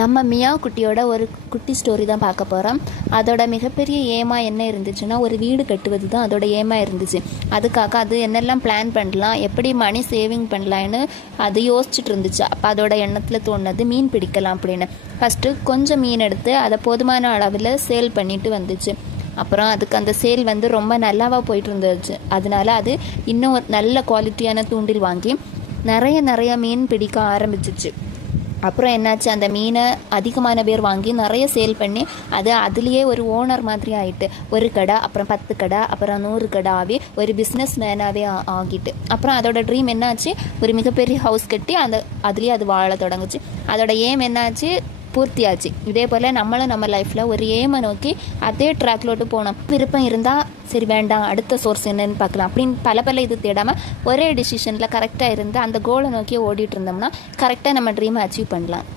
நம்ம மியா குட்டியோட ஒரு குட்டி ஸ்டோரி தான் பார்க்க போகிறோம். அதோட மிகப்பெரிய ஏமா என்ன இருந்துச்சுன்னா, ஒரு வீடு கட்டுவது தான் அதோட ஏமா இருந்துச்சு. அதுக்காக அது என்னெல்லாம் பிளான் பண்ணலாம், எப்படி மணி சேவிங் பண்ணலான்னு அது யோசிச்சுட்டு இருந்துச்சு. அப்போ அதோட எண்ணத்தில் தோணுது மீன் பிடிக்கலாம் அப்படின்னு. ஃபஸ்ட்டு கொஞ்சம் மீன் எடுத்து அதை போதுமான அளவில் சேல் பண்ணிட்டு வந்துச்சு. அப்புறம் அதுக்கு அந்த சேல் ரொம்ப நல்லாவாக போயிட்டு இருந்துச்சு. அதனால அது இன்னும் நல்ல குவாலிட்டியான தூண்டில் வாங்கி நிறைய மீன் பிடிக்க ஆரம்பிச்சிச்சு. அப்புறம் என்னாச்சு, அந்த மீனை அதிகமான பேர் வாங்கி நிறைய சேல் பண்ணி அதுலேயே ஒரு ஓனர் மாதிரி ஆகிட்டு, ஒரு கடை, அப்புறம் 10 கடை, அப்புறம் 100 கடை ஆகி ஒரு பிஸ்னஸ் மேனாகவே ஆகிட்டு. அப்புறம் அதோட ட்ரீம் என்னாச்சு, ஒரு மிகப்பெரிய ஹவுஸ் கட்டி அதுலேயே அது வாழ தொடங்குச்சு. அதோட ஏம் என்னாச்சு, பூர்த்தியாச்சு. இதே போல் நம்மளும் நம்ம லைஃப்பில் ஒரு ஏமை நோக்கி அதே ட்ராக்லோட்டு போனோம். விருப்பம் இருந்தால் சரி, வேண்டாம், அடுத்த சோர்ஸ் என்னன்னு பார்க்கலாம் அப்படின்னு பல இது தேடாமல் ஒரே டிசிஷனில் கரெக்டாக இருந்து அந்த கோலை நோக்கி ஓடிட்டு இருந்தோம்னா கரெக்டாக நம்ம ட்ரீமை அச்சீவ் பண்ணலாம்.